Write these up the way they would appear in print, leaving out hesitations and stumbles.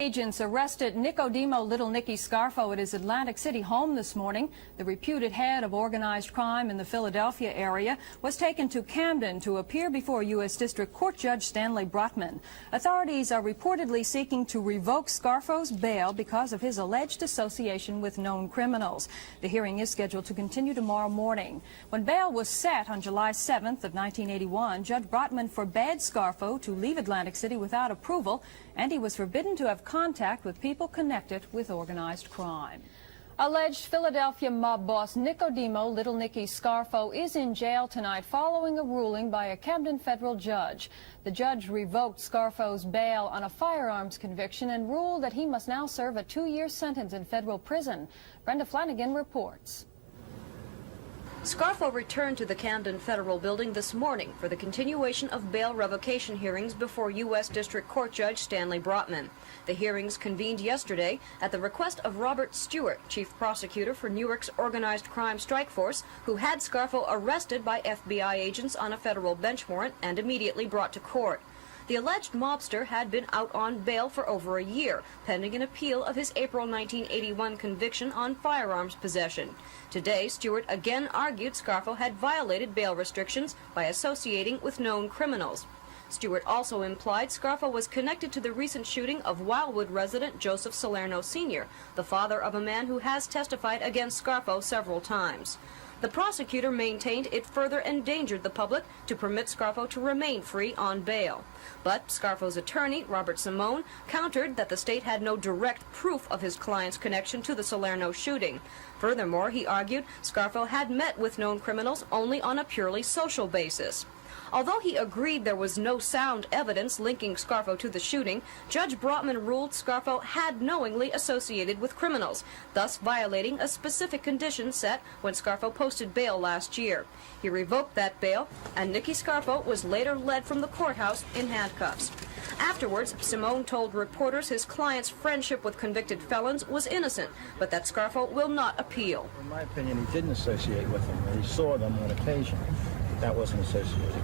Agents arrested Nicky Scarfo at his Atlantic City home this morning. The reputed head of organized crime in the Philadelphia area was taken to Camden to appear before U.S. District Court Judge Stanley Brotman. Authorities are reportedly seeking to revoke Scarfo's bail because of his alleged association with known criminals. The hearing is scheduled to continue tomorrow morning. When bail was set on July 7th of 1981, Judge Brotman forbade Scarfo to leave Atlantic City without approval, and he was forbidden to have contact with people connected with organized crime. Alleged Philadelphia mob boss Nicky Scarfo is in jail tonight following a ruling by a Camden federal judge. The judge revoked Scarfo's bail on a firearms conviction and ruled that he must now serve a 2-year sentence in federal prison. Brenda Flanagan reports. Scarfo returned to the Camden Federal Building this morning for the continuation of bail revocation hearings before U.S. District Court Judge Stanley Brotman. The hearings convened yesterday at the request of Robert Stewart, Chief Prosecutor for Newark's Organized Crime Strike Force, who had Scarfo arrested by FBI agents on a federal bench warrant and immediately brought to court. The alleged mobster had been out on bail for over a year, pending an appeal of his April 1981 conviction on firearms possession. Today, Stewart again argued Scarfo had violated bail restrictions by associating with known criminals. Stewart also implied Scarfo was connected to the recent shooting of Wildwood resident Joseph Salerno Sr., the father of a man who has testified against Scarfo several times. The prosecutor maintained it further endangered the public to permit Scarfo to remain free on bail. But Scarfo's attorney, Robert Simone, countered that the state had no direct proof of his client's connection to the Salerno shooting. Furthermore, he argued Scarfo had met with known criminals only on a purely social basis. Although he agreed there was no sound evidence linking Scarfo to the shooting, Judge Brotman ruled Scarfo had knowingly associated with criminals, thus violating a specific condition set when Scarfo posted bail last year. He revoked that bail, and Nicky Scarfo was later led from the courthouse in handcuffs. Afterwards, Simone told reporters his client's friendship with convicted felons was innocent, but that Scarfo will not appeal. In my opinion, he didn't associate with them. He saw them on occasion. That wasn't associated,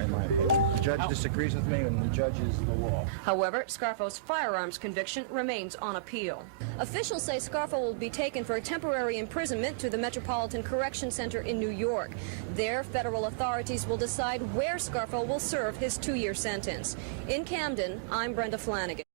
in my opinion. The judge disagrees with me, and the judge is the law. However, Scarfo's firearms conviction remains on appeal. Officials say Scarfo will be taken for a temporary imprisonment to the Metropolitan Correction Center in New York. There, federal authorities will decide where Scarfo will serve his 2-year sentence. In Camden, I'm Brenda Flanagan.